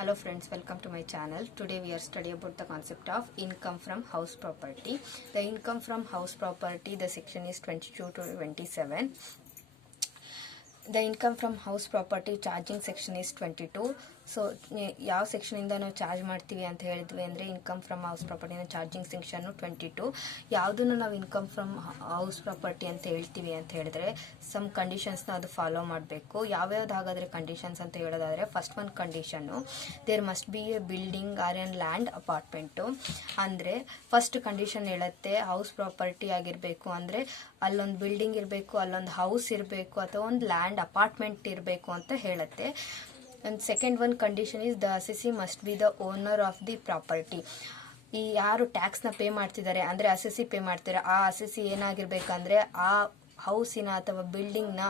Hello friends, welcome to my channel. Today we are studying about the concept of income from house property. The income from house property, the section is 22 to 27. The income from house property charging section is 22. So ಯಾವ ಸೆಕ್ಷನಿಂದ ನಾವು charge ಮಾಡ್ತೀವಿ ಅಂತ ಹೇಳಿದ್ವಿ ಅಂದರೆ income from house ಪ್ರಾಪರ್ಟಿನ charging section 22. ಯಾವುದನ್ನು ನಾವು ಇನ್ಕಮ್ ಫ್ರಮ್ ಹೌಸ್ ಪ್ರಾಪರ್ಟಿ ಅಂತ ಹೇಳ್ತೀವಿ ಅಂತ ಹೇಳಿದ್ರೆ ಸಮ್ ಕಂಡೀಷನ್ಸ್ನ ಅದು ಫಾಲೋ ಮಾಡಬೇಕು. ಯಾವ್ಯಾವ್ದಾಗಾದರೆ ಕಂಡೀಷನ್ಸ್ ಅಂತ ಹೇಳೋದಾದರೆ ಫಸ್ಟ್ ಒಂದು condition there must be a building or an land apartment. ಅಂದರೆ ಫಸ್ಟ್ ಕಂಡೀಷನ್ ಹೇಳುತ್ತೆ ಹೌಸ್ ಪ್ರಾಪರ್ಟಿ ಆಗಿರಬೇಕು ಅಂದರೆ ಅಲ್ಲೊಂದು ಬಿಲ್ಡಿಂಗ್ ಇರಬೇಕು, ಅಲ್ಲೊಂದು ಹೌಸ್ ಇರಬೇಕು ಅಥವಾ ಒಂದು ಲ್ಯಾಂಡ್ ಅಪಾರ್ಟ್ಮೆಂಟ್ ಇರಬೇಕು ಅಂತ ಹೇಳುತ್ತೆ. And second one condition is the assessee must be the owner of the property. ಈ ಯಾರು ಟ್ಯಾಕ್ಸ್ನ ಪೇ ಮಾಡ್ತಿದ್ದಾರೆ ಅಂದರೆ ಅಸೆಸಿ ಪೇ ಮಾಡ್ತಾರೆ, ಆ ಅಸೆಸಿ ಏನಾಗಿರ್ಬೇಕಂದ್ರೆ ಆ ಹೌಸಿನ ಅಥವಾ ಬಿಲ್ಡಿಂಗ್ನ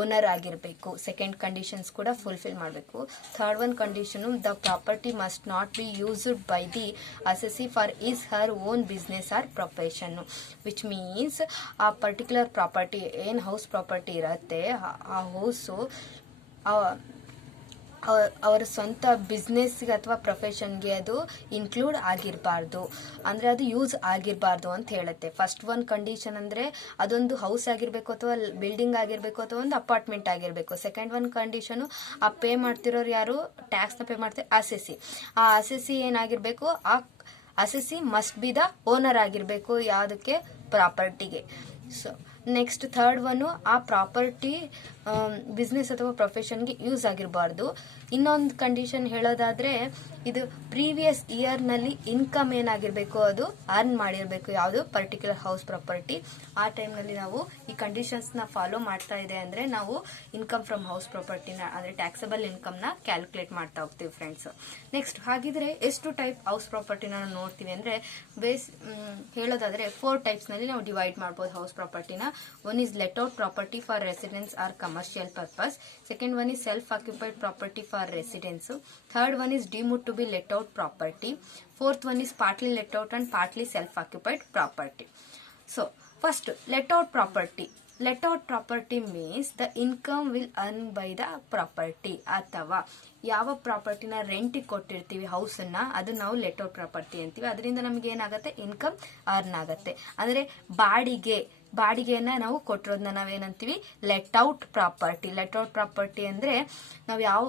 ಓನರ್ ಆಗಿರಬೇಕು. ಸೆಕೆಂಡ್ ಕಂಡೀಷನ್ಸ್ ಕೂಡ ಫುಲ್ಫಿಲ್ ಮಾಡಬೇಕು. Third one condition the property must not be used by the assessee for is her own business or profession. Which means ಆ ಪರ್ಟಿಕ್ಯುಲರ್ ಪ್ರಾಪರ್ಟಿ ಏನು ಹೌಸ್ ಪ್ರಾಪರ್ಟಿ ಇರುತ್ತೆ ಆ ಹೌಸು ಅವರ ಸ್ವಂತ ಬಿಸ್ನೆಸ್ಗೆ ಅಥವಾ ಪ್ರೊಫೆಷನ್ಗೆ ಅದು ಇನ್ಕ್ಲೂಡ್ ಆಗಿರಬಾರ್ದು, ಅಂದರೆ ಅದು ಯೂಸ್ ಆಗಿರಬಾರ್ದು ಅಂತ ಹೇಳುತ್ತೆ. ಫಸ್ಟ್ ಒಂದು ಕಂಡೀಷನ್ ಅಂದರೆ ಅದೊಂದು ಹೌಸ್ ಆಗಿರಬೇಕು ಅಥವಾ ಬಿಲ್ಡಿಂಗ್ ಆಗಿರಬೇಕು ಅಥವಾ ಒಂದು ಅಪಾರ್ಟ್ಮೆಂಟ್ ಆಗಿರಬೇಕು. ಸೆಕೆಂಡ್ ಒಂದು ಕಂಡೀಷನು ಆ ಪೇ ಮಾಡ್ತಿರೋರು ಯಾರು ಟ್ಯಾಕ್ಸ್ನ ಪೇ ಮಾಡ್ತಾರೆ ಅಸೆಸಿ, ಆ ಅಸೆಸಿ ಏನಾಗಿರಬೇಕು ಆ assessee must be the owner ಆಗಿರಬೇಕು ಯಾವುದಕ್ಕೆ ಪ್ರಾಪರ್ಟಿಗೆ. ಸೊ ನೆಕ್ಸ್ಟ್ ಥರ್ಡ್ ಒನ್ನು ಆ ಪ್ರಾಪರ್ಟಿ ಬಿಸ್ನೆಸ್ ಅಥವಾ ಪ್ರೊಫೆಷನ್ಗೆ ಯೂಸ್ ಆಗಿರಬಾರ್ದು. ಇನ್ನೊಂದು ಕಂಡೀಷನ್ ಹೇಳೋದಾದರೆ ಇದು ಪ್ರೀವಿಯಸ್ ಇಯರ್ನಲ್ಲಿ ಇನ್ಕಮ್ ಏನಾಗಿರಬೇಕು ಅದು ಅರ್ನ್ ಮಾಡಿರಬೇಕು ಯಾವುದು ಪರ್ಟಿಕ್ಯುಲರ್ ಹೌಸ್ ಪ್ರಾಪರ್ಟಿ. ಆ ಟೈಮ್ನಲ್ಲಿ ನಾವು ಈ ಕಂಡೀಷನ್ಸ್ನ ಫಾಲೋ ಮಾಡ್ತಾ ಇದೆ ಅಂದರೆ ನಾವು ಇನ್ಕಮ್ ಫ್ರಮ್ ಹೌಸ್ ಪ್ರಾಪರ್ಟಿನ ಅಂದರೆ ಟ್ಯಾಕ್ಸಬಲ್ ಇನ್ಕಮ್ನ ಕ್ಯಾಲ್ಕುಲೇಟ್ ಮಾಡ್ತಾ ಹೋಗ್ತೀವಿ ಫ್ರೆಂಡ್ಸ್. ನೆಕ್ಸ್ಟ್ ಹಾಗಿದ್ರೆ ಎಷ್ಟು ಟೈಪ್ ಹೌಸ್ ಪ್ರಾಪರ್ಟಿನ ನಾವು ನೋಡ್ತೀವಿ ಅಂದರೆ ಹೇಳೋದಾದರೆ 4 ಟೈಪ್ಸ್ನಲ್ಲಿ ನಾವು ಡಿವೈಡ್ ಮಾಡ್ಬೋದು house ಪ್ರಾಪರ್ಟಿನ. One is let out property for residence or commercial purpose. Second one is self-occupied property for residence. Third one is deemed to be let out property. Fourth one is partly let out and partly self-occupied property. So, first, let out property. Let out property means the income will earn by the property. ಅಥವಾ ಯಾವ ಪ್ರಾಪರ್ಟಿನ ರೆಂಟಿಗೆ ಕೊಟ್ಟಿರ್ತೀವಿ ಹೌಸನ್ನ ಅದು ನಾವು let out property ಅಂತೀವಿ. ಅದರಿಂದ ನಮಗೆ ಏನಾಗುತ್ತೆ income earn ಆಗುತ್ತೆ. ಅಂದರೆ ಬಾಡಿಗೆಯನ್ನ ನಾವು ಕೊಟ್ಟಿರೋದನ್ನ ನಾವೇನಂತೀವಿ let out property. Let out property ಅಂದರೆ ನಾವು ಯಾವ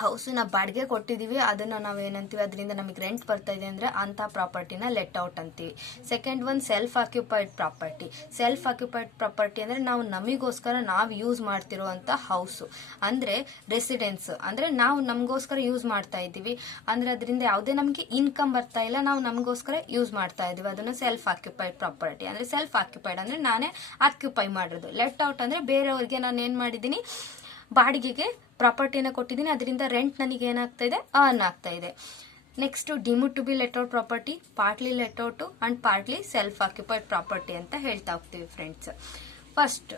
ಹೌಸನ್ನ ಬಾಡಿಗೆ ಕೊಟ್ಟಿದ್ದೀವಿ ಅದನ್ನು ನಾವೇನಂತೀವಿ ಅದರಿಂದ ನಮಗೆ ರೆಂಟ್ ಬರ್ತಾ ಇದೆ ಅಂದರೆ ಅಂಥ ಪ್ರಾಪರ್ಟಿನ ಲೆಟ್ ಔಟ್ ಅಂತೀವಿ. Second one self occupied property. Self occupied property ಅಂದರೆ ನಾವು ನಮಗೋಸ್ಕರ ನಾವು ಯೂಸ್ ಮಾಡ್ತಿರೋ ಅಂಥ ಹೌಸು ಅಂದರೆ ರೆಸಿಡೆನ್ಸ್, ಅಂದರೆ ನಾವು ನಮಗೋಸ್ಕರ ಯೂಸ್ ಮಾಡ್ತಾ ಇದ್ದೀವಿ ಅಂದರೆ ಅದರಿಂದ ಯಾವುದೇ ನಮಗೆ ಇನ್ಕಮ್ ಬರ್ತಾ ಇಲ್ಲ, ನಾವು ನಮಗೋಸ್ಕರ ಯೂಸ್ ಮಾಡ್ತಾ ಇದ್ದೀವಿ, ಅದನ್ನು ಸೆಲ್ಫ್ ಆಕ್ಯುಪೈಡ್ ಪ್ರಾಪರ್ಟಿ. ಅಂದರೆ ಸೆಲ್ಫ್ ಆಕ್ಯುಪೈಡ್ ಅಂದರೆ ನಾನೇ ಆಕ್ಯುಪೈ ಮಾಡೋದು. ಲೆಟ್ ಔಟ್ ಅಂದರೆ ಬೇರೆಯವ್ರಿಗೆ ನಾನು ಏನು ಮಾಡಿದ್ದೀನಿ ಬಾಡಿಗೆಗೆ ಪ್ರಾಪರ್ಟಿನ ಕೊಟ್ಟಿದ್ದೀನಿ, ಅದರಿಂದ ರೆಂಟ್ ನನಗೆ ಏನಾಗ್ತಾ ಇದೆ ಅರ್ನ್ ಆಗ್ತಾ ಇದೆ. Next deemed to be let out property, partly let out and partly self occupied property ಅಂತ ಹೇಳ್ತಾ ಹೋಗ್ತೀವಿ friends. First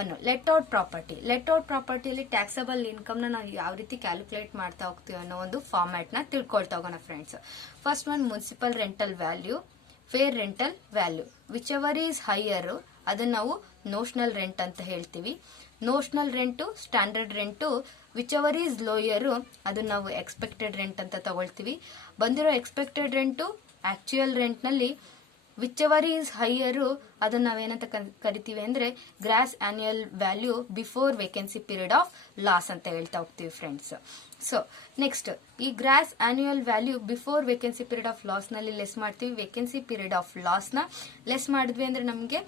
one let out property. Let ಔಟ್ ಪ್ರಾಪರ್ಟಿಯಲ್ಲಿ ಟ್ಯಾಕ್ಸಬಲ್ ಇನ್ಕಮ್ನ ನಾವು ಯಾವ ರೀತಿ ಕ್ಯಾಲ್ಕುಲೇಟ್ ಮಾಡ್ತಾ ಹೋಗ್ತೀವಿ ಅನ್ನೋ ಒಂದು ಫಾರ್ಮ್ಯಾಟ್ನ ತಿಳ್ಕೊಳ್ತಾ ಹೋಗೋಣ friends. First one municipal rental value, fair rental value. Whichever is higher ಅದನ್ನ ನಾವು ನೋಷನಲ್ ರೆಂಟ್ ಅಂತ ಹೇಳ್ತೀವಿ. Notional rent, standard rent, whichever is lower ಅದನ್ನ ನಾವು ಎಕ್ಸ್ಪೆಕ್ಟೆಡ್ ರೆಂಟ್ ಅಂತ ತಗೊಳ್ತೀವಿ. ಬಂದಿರೋ ಎಕ್ಸ್ಪೆಕ್ಟೆಡ್ ರೆಂಟು ಆಕ್ಚುಯಲ್ ರೆಂಟ್ನಲ್ಲಿ ವಿಚ್ ಎವರ್ ಈಸ್ ಹೈಯರು ಅದನ್ನ ನಾವೇನಂತ ಕರಿತೀವಿ ಅಂದರೆ gross annual value before vacancy period of loss ಅಂತ ಹೇಳ್ತಾ ಹೋಗ್ತೀವಿ ಫ್ರೆಂಡ್ಸ್. ಸೊ ನೆಕ್ಸ್ಟ್ ಈ gross annual value before vacancy period of ಲಾಸ್ನಲ್ಲಿ ಲೆಸ್ ಮಾಡ್ತೀವಿ. ವೇಕೆನ್ಸಿ ಪೀರಿಯಡ್ ಆಫ್ ಲಾಸ್ನ ಲೆಸ್ ಮಾಡಿದ್ವಿ ಅಂದರೆ ನಮಗೆ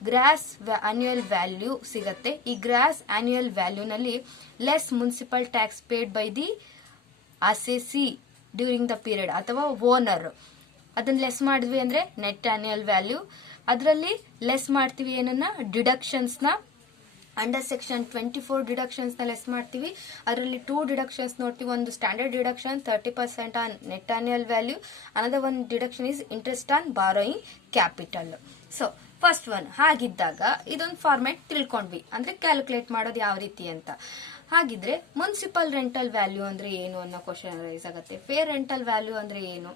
ಗ್ರಾಸ್ ಆನ್ಯುಯಲ್ ವ್ಯಾಲ್ಯೂ ಸಿಗತ್ತೆ. ಈ ಗ್ರಾಸ್ ಆನ್ಯುಯಲ್ ವ್ಯಾಲ್ಯೂನಲ್ಲಿ less municipal tax paid by the assessee during the period ಅಥವಾ ಓನರ್ ಅದನ್ನ ಲೆಸ್ ಮಾಡಿದ್ವಿ ಅಂದ್ರೆ ನೆಟ್ ಆನ್ಯುಯಲ್ ವ್ಯಾಲ್ಯೂ. ಅದರಲ್ಲಿ ಲೆಸ್ ಮಾಡ್ತೀವಿ ಏನನ್ನ ಡಿಡಕ್ಷನ್ಸ್ನ ಅಂಡರ್ ಸೆಕ್ಷನ್ 24 ಡಿಡಕ್ಷನ್ಸ್ ನ ಲೆಸ್ ಮಾಡ್ತೀವಿ. ಅದರಲ್ಲಿ 2 ಡಿಡಕ್ಷನ್ಸ್ ನೋಡ್ತೀವಿ. ಒಂದು standard deduction 30% on net annual value, another one deduction is interest on borrowing capital. So first one ಹಾಗಿದ್ದಾಗ ಇದೊಂದು ಫಾರ್ಮ್ಯಾಟ್ ತಿಳ್ಕೊಂಡ್ವಿ ಅಂದ್ರೆ ಕ್ಯಾಲ್ಕುಲೇಟ್ ಮಾಡೋದು ಯಾವ ರೀತಿ ಅಂತ. ಹಾಗಿದ್ರೆ ಮುನ್ಸಿಪಲ್ ರೆಂಟಲ್ ವ್ಯಾಲ್ಯೂ ಅಂದ್ರೆ ಏನು ಅನ್ನೋ ಕ್ವಶನ್ ರೈಸ್ ಆಗುತ್ತೆ. ಫೇರ್ ರೆಂಟಲ್ ವ್ಯಾಲ್ಯೂ ಅಂದ್ರೆ ಏನು,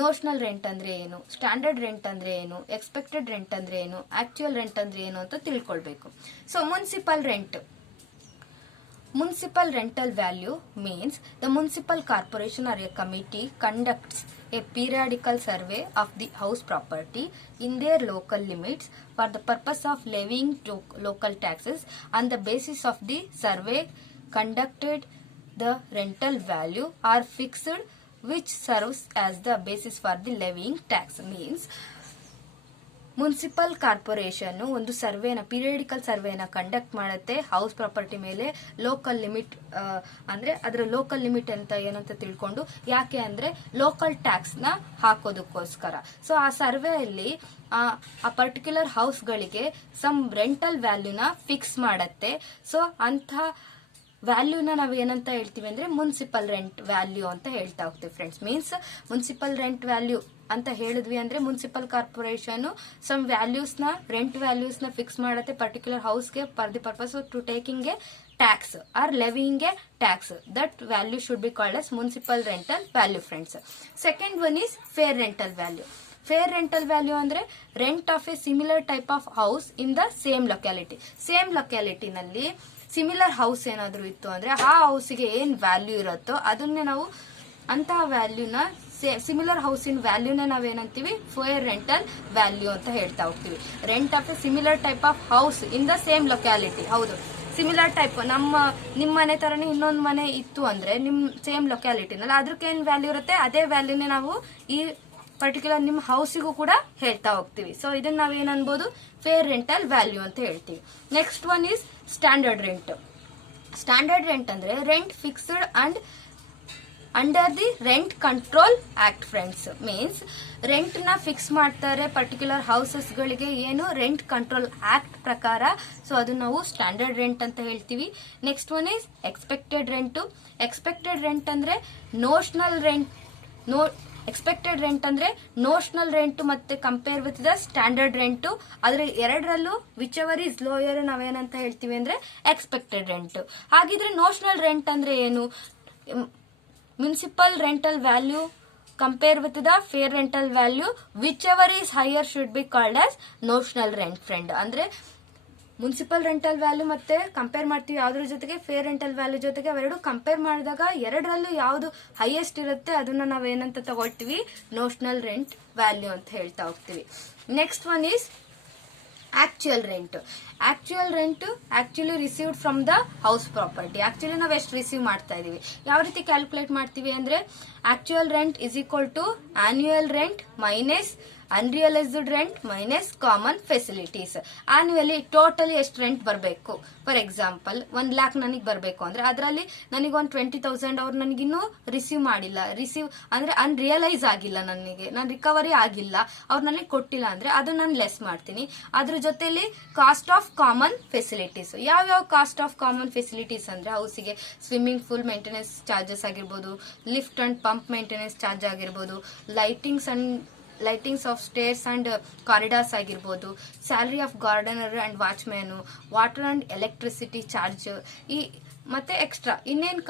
ನೋಷನಲ್ ರೆಂಟ್ ಅಂದ್ರೆ ಏನು, ಸ್ಟ್ಯಾಂಡರ್ಡ್ ರೆಂಟ್ ಅಂದ್ರೆ ಏನು, ಎಕ್ಸ್ಪೆಕ್ಟೆಡ್ ರೆಂಟ್ ಅಂದ್ರೆ ಏನು, ಆಕ್ಚುಯಲ್ ರೆಂಟ್ ಅಂದ್ರೆ ಏನು ಅಂತ ತಿಳ್ಕೊಳ್ಬೇಕು. So municipal rent Municipal rental value means the municipal corporation or a committee conducts a periodical survey of the house property in their local limits for the purpose of levying local taxes. On the basis of the survey conducted, the rental value are fixed, which serves as the basis for the levying tax. Means municipal corporation ಒಂದು ಸರ್ವೇನ periodical ಸರ್ವೇನ conduct ಮಾಡುತ್ತೆ house property ಮೇಲೆ local limit ಅಂದ್ರೆ ಅದರ local limit ಅಂತ ಏನಂತ ತಿಳ್ಕೊಂಡು, ಯಾಕೆ ಅಂದ್ರೆ ಲೋಕಲ್ ಟ್ಯಾಕ್ಸ್ ನ ಹಾಕೋದಕ್ಕೋಸ್ಕರ. ಸೊ ಆ ಸರ್ವೆಯಲ್ಲಿ ಆ ಪರ್ಟಿಕ್ಯುಲರ್ ಹೌಸ್ಗಳಿಗೆ ಸಮ್ ರೆಂಟಲ್ ವ್ಯಾಲ್ಯೂನ ಫಿಕ್ಸ್ ಮಾಡತ್ತೆ. ಸೊ ಅಂತ ವ್ಯಾಲ್ಯೂನ ನಾವು ಏನಂತ ಹೇಳ್ತೀವಿ ಅಂದ್ರೆ ಮುನ್ಸಿಪಲ್ ರೆಂಟ್ ವ್ಯಾಲ್ಯೂ ಅಂತ ಹೇಳ್ತಾ ಹೋಗ್ತೀವಿ friends. Means municipal rent value ಅಂತ ಹೇಳಿದ್ವಿ ಅಂದ್ರೆ ಮುನ್ಸಿಪಲ್ ಕಾರ್ಪೊರೇಷನ್ ಸಮ್ ವ್ಯಾಲ್ಯೂಸ್ ನ ರೆಂಟ್ ವ್ಯಾಲ್ಯೂಸ್ ನ ಫಿಕ್ಸ್ ಮಾಡುತ್ತೆ ಪರ್ಟಿಕ್ಯುಲರ್ ಹೌಸ್ಗೆ for the purpose to taking a tax or levying a tax. That value should be called as municipal rental value friends. Second one is fair rental value. Fair rental value ಅಂದ್ರೆ rent of a similar type of house in the same locality. Same ಲೊಕ್ಯಾಲಿಟಿನಲ್ಲಿ similar house ಏನಾದ್ರು ಇತ್ತು ಅಂದ್ರೆ ಆ ಹೌಸ್ಗೆ ಏನ್ value ಇರುತ್ತೋ ಅದನ್ನೇ ನಾವು ಅಂತಹ ವ್ಯಾಲ್ಯೂನ ಸಿಮಿಲರ್ ಹೌಸಿನ ವ್ಯಾಲ್ಯೂನ ನಾವೇನಂತೀವಿ ಫೇರ್ ರೆಂಟಲ್ ವ್ಯಾಲ್ಯೂ ಅಂತ ಹೇಳ್ತಾ ಹೋಗ್ತೀವಿ. Rent of a similar type of house in the same locality. ಹೌದು, ಸಿಮಿಲರ್ ಟೈಪ್ ನಿಮ್ಮ ಮನೆ ತರನೇ ಇನ್ನೊಂದು ಮನೆ ಇತ್ತು ಅಂದ್ರೆ ನಿಮ್ ಸೇಮ್ ಲೊಕ್ಯಾಲಿಟಿನಲ್ಲಿ ಅದಕ್ಕೆ ಏನ್ ವ್ಯಾಲ್ಯೂ ಇರುತ್ತೆ ಅದೇ ವ್ಯಾಲ್ಯೂನೇ ನಾವು ಈ ಪರ್ಟಿಕ್ಯುಲರ್ ನಿಮ್ಮ ಹೌಸಿಗೂ ಕೂಡ ಹೇಳ್ತಾ ಹೋಗ್ತೀವಿ. ಸೊ ಇದನ್ನ ನಾವೇನ್ ಅನ್ಬೋದು ಫೇರ್ ರೆಂಟಲ್ ವ್ಯಾಲ್ಯೂ ಅಂತ ಹೇಳ್ತೀವಿ. Next one is standard rent. Standard rent ಅಂದ್ರೆ rent fixed and under the rent control act friends. Means rent ನ ಫಿಕ್ಸ್ ಮಾಡ್ತಾರೆ ಪರ್ಟಿಕ್ಯುಲರ್ ಹೌಸಸ್ ಗಳಿಗೆ ಏನು ರೆಂಟ್ ಕಂಟ್ರೋಲ್ ಆಕ್ಟ್ ಪ್ರಕಾರ. ಸೊ ಅದು ನಾವು ಸ್ಟ್ಯಾಂಡರ್ಡ್ ರೆಂಟ್ ಅಂತ ಹೇಳ್ತೀವಿ. Next one is expected rent. Expected rent ಅಂದ್ರೆ ನೋಷನಲ್ ರೆಂಟ್. ಎಕ್ಸ್ಪೆಕ್ಟೆಡ್ ರೆಂಟ್ ಅಂದ್ರೆ ನೋಷನಲ್ ರೆಂಟ್ ಮತ್ತೆ compare with the standard rent. ಆದ್ರೆ ಎರಡರಲ್ಲೂ ವಿಚ್ ಎವರ್ ಇಸ್ ಲೋಯರ್ ನಾವೇನಂತ ಹೇಳ್ತೀವಿ ಅಂದ್ರೆ ಎಕ್ಸ್ಪೆಕ್ಟೆಡ್ ರೆಂಟ್. ಹಾಗಿದ್ರೆ ನೋಷನಲ್ ರೆಂಟ್ ಅಂದ್ರೆ ಏನು? Municipal rental value compare with the fair rental value whichever is higher should be called as notional rent friend. ಅಂದ್ರೆ municipal rental value ಮತ್ತೆ compare ಮಾಡ್ತೀವಿ ಯಾವ್ದ್ರ ಜೊತೆಗೆ ಫೇರ್ ರೆಂಟಲ್ ವ್ಯಾಲ್ಯೂ ಜೊತೆಗೆ. ಅವೆರಡು ಕಂಪೇರ್ ಮಾಡಿದಾಗ ಎರಡರಲ್ಲೂ ಯಾವ್ದು ಹೈಯೆಸ್ಟ್ ಇರುತ್ತೆ ಅದನ್ನ ನಾವೇನಂತ ತಗೊಳ್ತೀವಿ ನೋಷನಲ್ ರೆಂಟ್ ವ್ಯಾಲ್ಯೂ ಅಂತ ಹೇಳ್ತಾ ಹೋಗ್ತೀವಿ. Next one is actual rent. Actual rent actually received from the house property. Actually ನಾವು ಎಷ್ಟು ರಿಸೀವ್ ಮಾಡ್ತಾ ಇದೀವಿ, ಯಾವ ರೀತಿ ಕ್ಯಾಲ್ಕುಲೇಟ್ ಮಾಡ್ತೀವಿ ಅಂದ್ರೆ actual rent is equal to annual rent minus unrealised rent minus common facilities. Annually totally ಎಷ್ಟು rent ಬರಬೇಕು. ಫಾರ್ ಎಕ್ಸಾಂಪಲ್ 1 lakh ನನಗೆ ಬರಬೇಕು ಅಂದ್ರೆ ಅದರಲ್ಲಿ ನನಗೆ ಒಂದು 20,000 ಅವ್ರು ನನಗಿನ್ನೂ ರಿಸೀವ್ ಮಾಡಿಲ್ಲ. ರಿಸೀವ್ ಅಂದ್ರೆ ಅನ್ರಿಯಲೈಸ್ ಆಗಿಲ್ಲ, ನಾನು ರಿಕವರಿ ಆಗಿಲ್ಲ, ಅವ್ರು ನನಗೆ ಕೊಟ್ಟಿಲ್ಲ ಅಂದ್ರೆ ಅದನ್ನ ನಾನು ಲೆಸ್ ಮಾಡ್ತೀನಿ. ಅದ್ರ ಜೊತೆಲಿ ಕಾಸ್ಟ್ ಆಫ್ ಕಾಮನ್ ಫೆಸಿಲಿಟೀಸ್. ಯಾವ್ಯಾವ ಕಾಸ್ಟ್ ಆಫ್ ಕಾಮನ್ ಫೆಸಿಲಿಟೀಸ್ ಅಂದ್ರೆ ಹೌಸಿಗೆ ಸ್ವಿಮ್ಮಿಂಗ್ ಪೂಲ್ ಮೇಂಟೆನೆನ್ಸ್ ಚಾರ್ಜಸ್ ಆಗಿರ್ಬೋದು, lift and pump maintenance charge ಆಗಿರ್ಬೋದು, lightings of stairs and corridors ಆಗಿರ್ಬೋದು, salary of gardener and watchman, water and electricity charge, ಈ ಮತ್ತೆ extra ಇನ್ನೇನ್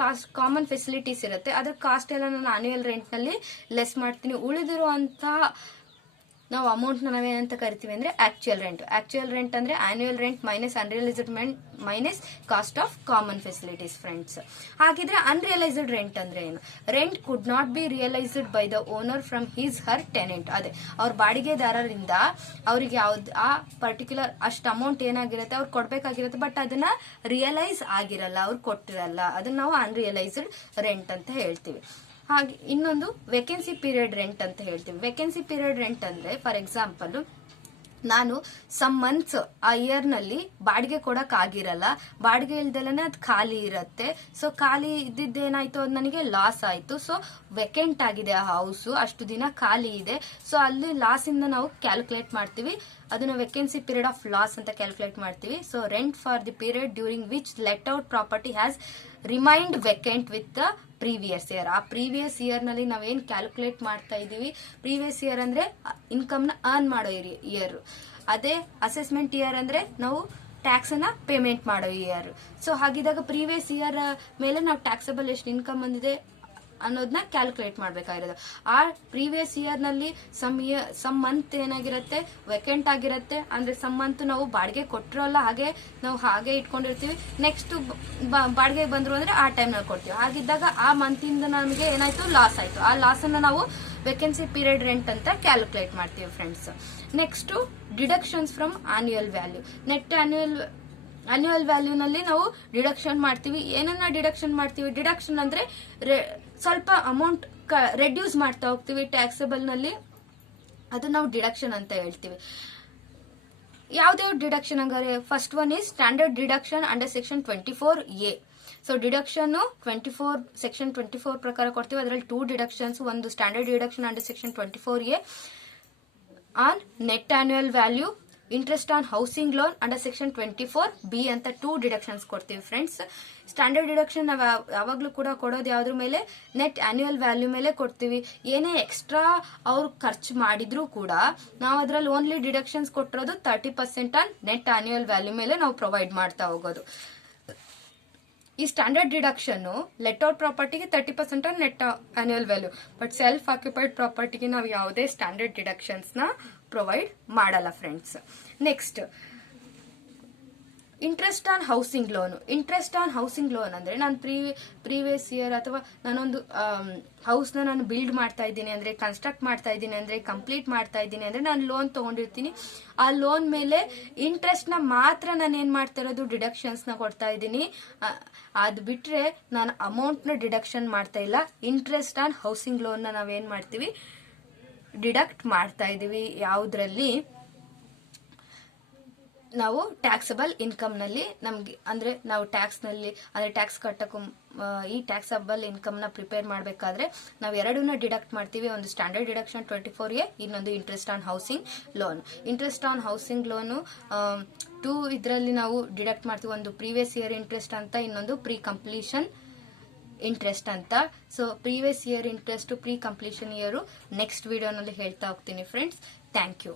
common facilities ಇರುತ್ತೆ ಅದ್ರ ಕಾಸ್ಟ್ ಎಲ್ಲ ನಾನು ಆನ್ಯುಯಲ್ ರೆಂಟ್ ನಲ್ಲಿ ಲೆಸ್ ಮಾಡ್ತೀನಿ. ಉಳಿದಿರುವಂತಹ ನಾವು ಅಮೌಂಟ್ ನಾವೇನಂತ ಕರಿತೀವಿ ಅಂದ್ರೆ ಆಕ್ಚುಯಲ್ ರೆಂಟ್. ಆಕ್ಚುಯಲ್ ರೆಂಟ್ ಅಂದ್ರೆ annual rent minus unrealised rent minus cost of common facilities friends. ಹಾಗಿದ್ರೆ ಅನ್ರಿಯಲೈಸ್ಡ್ ರೆಂಟ್ ಅಂದ್ರೆ ಏನು? Rent could not be realised by the owner from his her tenant. ಅದೇ ಅವ್ರ ಬಾಡಿಗೆದಾರರಿಂದ ಅವ್ರಿಗೆ ಯಾವ್ದು ಆ ಪರ್ಟಿಕ್ಯುಲರ್ ಅಷ್ಟು ಅಮೌಂಟ್ ಏನಾಗಿರುತ್ತೆ ಅವ್ರು ಕೊಡ್ಬೇಕಾಗಿರುತ್ತೆ, ಬಟ್ ಅದನ್ನ ರಿಯಲೈಸ್ ಆಗಿರಲ್ಲ, ಅವ್ರು ಕೊಟ್ಟಿರಲ್ಲ, ಅದನ್ನ ನಾವು ಅನ್ರಿಯಲೈಸ್ಡ್ ರೆಂಟ್ ಅಂತ ಹೇಳ್ತೀವಿ. ಹಾಗೆ ಇನ್ನೊಂದು ವೇಕೆನ್ಸಿ ಪೀರಿಯಡ್ ರೆಂಟ್ ಅಂತ ಹೇಳ್ತೀವಿ. ವೇಕೆನ್ಸಿ ಪೀರಿಯಡ್ ರೆಂಟ್ ಅಂದ್ರೆ ಫಾರ್ ಎಕ್ಸಾಂಪಲ್ ನಾನು ಸಮ್ ಮಂತ್ಸ್ ಆ ಇಯರ್ ನಲ್ಲಿ ಬಾಡಿಗೆ ಕೊಡಕ್ ಆಗಿರಲ್ಲ, ಬಾಡಿಗೆ ಇಲ್ದಲೇ ಅದು ಖಾಲಿ ಇರುತ್ತೆ. ಸೊ ಖಾಲಿ ಇದ್ದಿದ್ದೇನಾಯ್ತು ಅದು ನನಗೆ ಲಾಸ್ ಆಯ್ತು. ಸೊ ವೆಕೆಂಟ್ ಆಗಿದೆ ಆ ಹೌಸ್, ಅಷ್ಟು ದಿನ ಖಾಲಿ ಇದೆ. ಸೊ ಅಲ್ಲಿ ಲಾಸ್ ಇಂದ ನಾವು ಕ್ಯಾಲ್ಕುಲೇಟ್ ಮಾಡ್ತೀವಿ, ಅದನ್ನ ವೇಕೆನ್ಸಿ ಪೀರಿಯಡ್ ಆಫ್ ಲಾಸ್ ಅಂತ ಕ್ಯಾಲ್ಕುಲೇಟ್ ಮಾಡ್ತೀವಿ. So rent for the period during which let out property has remained vacant with the previous year. ಆ ಪ್ರೀವಿಯಸ್ ಇಯರ್ ನಲ್ಲಿ ನಾವೇನ್ ಕ್ಯಾಲ್ಕುಲೇಟ್ ಮಾಡ್ತಾ ಇದೀವಿ, ಪ್ರೀವಿಯಸ್ ಇಯರ್ ಅಂದ್ರೆ ಇನ್ಕಮ್ ನ ಅರ್ನ್ ಮಾಡೋ ಇಯರ್. ಅದೇ ಅಸೆಸ್ಮೆಂಟ್ ಇಯರ್ ಅಂದ್ರೆ ನಾವು ಟ್ಯಾಕ್ಸ್ ಅನ್ನ ಪೇಮೆಂಟ್ ಮಾಡೋ ಇಯರ್. ಸೊ ಹಾಗಿದಾಗ ಪ್ರೀವಿಯಸ್ ಇಯರ್ ಮೇಲೆ ನಾವು ಟ್ಯಾಕ್ಸಬಲ್ ಎಷ್ಟು ಇನ್ಕಮ್ ಬಂದಿದೆ ಅನ್ನೋದನ್ನ ಕ್ಯಾಲ್ಕುಲೇಟ್ ಮಾಡ್ಬೇಕಾಗಿರೋದು. ಆ ಪ್ರೀವಿಯಸ್ ಇಯರ್ ನಲ್ಲಿ ಸಮ್ ಮಂತ್ ಏನಾಗಿರುತ್ತೆ, ವೆಕೆಂಟ್ ಆಗಿರುತ್ತೆ. ಅಂದ್ರೆ ಸಮ್ ಮಂತ್ ನಾವು ಬಾಡಿಗೆ ಕೊಟ್ಟಿರೋಲ್ಲ, ಹಾಗೆ ನಾವು ಹಾಗೆ ಇಟ್ಕೊಂಡಿರ್ತೀವಿ. ನೆಕ್ಸ್ಟ್ ಬಾಡಿಗೆ ಬಂದ್ರು ಅಂದ್ರೆ ಆ ಟೈಮ್ ನಲ್ಲಿ ಕೊಡ್ತೀವಿ. ಹಾಗಿದ್ದಾಗ ಆ ಮಂತ್ ಇಂದ ನಮಗೆ ಏನಾಯ್ತು, ಲಾಸ್ ಆಯ್ತು. ಆ ಲಾಸ್ ಅನ್ನ ನಾವು ವೇಕೆನ್ಸಿ ಪೀರಿಯಡ್ ರೆಂಟ್ ಅಂತ ಕ್ಯಾಲ್ಕುಲೇಟ್ ಮಾಡ್ತೀವಿ friends. Next deductions from annual value. Net annual value ನಲ್ಲಿ ನಾವು ಡಿಡಕ್ಷನ್ ಮಾಡ್ತೀವಿ. ಏನನ್ನ ಡಿಡಕ್ಷನ್ ಮಾಡ್ತೀವಿ? ಡಿಡಕ್ಷನ್ ಅಂದ್ರೆ ಸ್ವಲ್ಪ ಅಮೌಂಟ್ ರೆಡ್ಯೂಸ್ ಮಾಡ್ತಾ ಹೋಗ್ತೀವಿ ಟ್ಯಾಕ್ಸಬಲ್ ನಲ್ಲಿ, ಅದು ನಾವು ಡಿಡಕ್ಷನ್ ಅಂತ ಹೇಳ್ತೀವಿ. ಯಾವ್ದಾವ್ ಡಿಡಕ್ಷನ್ ಹಂಗಾರೆ? First one is standard deduction under section 24A. So deduction section 24 ಪ್ರಕಾರ ಕೊಡ್ತೀವಿ. ಅದರಲ್ಲಿ 2 ಡಿಡಕ್ಷನ್ಸ್, ಒಂದು standard deduction under section 24A on net annual value, interest on housing loan under section 24B ಅಂತ 2 ಡಿಡಕ್ಷನ್ಸ್ ಕೊಡ್ತೀವಿ friends. Standard deduction ನಾವು ಯಾವಾಗ್ಲೂ ಕೂಡ ಕೊಡೋದು ಯಾವ್ದ್ರ ಮೇಲೆ? ನೆಟ್ ಆನ್ಯುಯಲ್ ವ್ಯಾಲ್ಯೂ ಮೇಲೆ ಕೊಡ್ತೀವಿ. ಏನೇ ಎಕ್ಸ್ಟ್ರಾ ಅವ್ರು ಖರ್ಚು ಮಾಡಿದ್ರು ಕೂಡ ನಾವು ಅದ್ರಲ್ಲಿ ಓನ್ಲಿ ಡಿಡಕ್ಷನ್ಸ್ ಕೊಟ್ಟಿರೋದು 30% ಆನ್ ನೆಟ್ ಆನ್ಯುಯಲ್ ವ್ಯಾಲ್ಯೂ ಮೇಲೆ ನಾವು ಪ್ರೊವೈಡ್ ಮಾಡ್ತಾ ಹೋಗೋದು. ಈ ಸ್ಟ್ಯಾಂಡರ್ಡ್ ಡಿಡಕ್ಷನ್ ಲೆಟ್ ಔಟ್ ಪ್ರಾಪರ್ಟಿಗೆ 30% on net annual value, but self occupied ಪ್ರಾಪರ್ಟಿಗೆ ನಾವು ಯಾವುದೇ ಸ್ಟ್ಯಾಂಡರ್ಡ್ ಡಿಡಕ್ಷನ್ಸ್ ನ ಪ್ರೊವೈಡ್ ಮಾಡಲ್ಲ friends. Next interest on housing loan. Interest on housing loan ಅಂದ್ರೆ ನಾನು ಪ್ರೀವಿಯಸ್ ಇಯರ್ ಅಥವಾ ನಾನೊಂದು ಹೌಸ್ ನಾನು ಬಿಲ್ಡ್ ಮಾಡ್ತಾ ಇದ್ದೀನಿ ಅಂದ್ರೆ, ಕನ್ಸ್ಟ್ರಕ್ಟ್ ಮಾಡ್ತಾ ಇದ್ದೀನಿ ಅಂದ್ರೆ, ಕಂಪ್ಲೀಟ್ ಮಾಡ್ತಾ ಇದ್ದೀನಿ ಅಂದ್ರೆ ನಾನು ಲೋನ್ ತಗೊಂಡಿರ್ತೀನಿ. ಆ ಲೋನ್ ಮೇಲೆ ಇಂಟ್ರೆಸ್ಟ್ ನ ಮಾತ್ರ ನಾನು ಏನ್ ಮಾಡ್ತಾ ಇರೋದು, ಡಿಡಕ್ಷನ್ಸ್ ನ ಕೊಡ್ತಾ ಇದ್ದೀನಿ. ಅದ್ ಬಿಟ್ರೆ ನಾನು ಅಮೌಂಟ್ ನ ಡಿಡಕ್ಷನ್ ಮಾಡ್ತಾ ಇಲ್ಲ. ಇಂಟ್ರೆಸ್ಟ್ ಆನ್ ಹೌಸಿಂಗ್ ಲೋನ್ ನ ನಾವೇನ್ ಮಾಡ್ತೀವಿ, ಡಿಡಕ್ಟ್ ಮಾಡ್ತಾ ಇದೀವಿ. ಯಾವುದ್ರಲ್ಲಿ? ನಾವು ಟ್ಯಾಕ್ಸಬಲ್ ಇನ್ಕಮ್ ನಲ್ಲಿ ನಮ್ಗೆ ಅಂದ್ರೆ ನಾವು ಟ್ಯಾಕ್ಸ್ ನಲ್ಲಿ ಅಂದ್ರೆ ಟ್ಯಾಕ್ಸ್ ಕಟ್ಟಕ್ಕೂ ಈ ಟ್ಯಾಕ್ಸಬಲ್ ಇನ್ಕಮ್ ನ ಪ್ರಿಪೇರ್ ಮಾಡಬೇಕಾದ್ರೆ ನಾವು ಎರಡನ್ನ ಡಿಡಕ್ಟ್ ಮಾಡ್ತೀವಿ. ಒಂದು ಸ್ಟ್ಯಾಂಡರ್ಡ್ ಡಿಡಕ್ಷನ್ 24A, ಇನ್ನೊಂದು interest on housing loan. Interest on housing loan 2 ಇದರಲ್ಲಿ ನಾವು ಡಿಡಕ್ಟ್ ಮಾಡ್ತೀವಿ. ಒಂದು ಪ್ರೀವಿಯಸ್ ಇಯರ್ ಇಂಟ್ರೆಸ್ಟ್ ಅಂತ, ಇನ್ನೊಂದು ಪ್ರೀ ಕಂಪ್ಲೀಷನ್ ಇಂಟ್ರೆಸ್ಟ್ ಅಂತ. So previous year interest, pre completion year next ವಿಡಿಯೋನಲ್ಲಿ ಹೇಳ್ತಾ ಹೋಗ್ತೀನಿ ಫ್ರೆಂಡ್ಸ್. Thank you.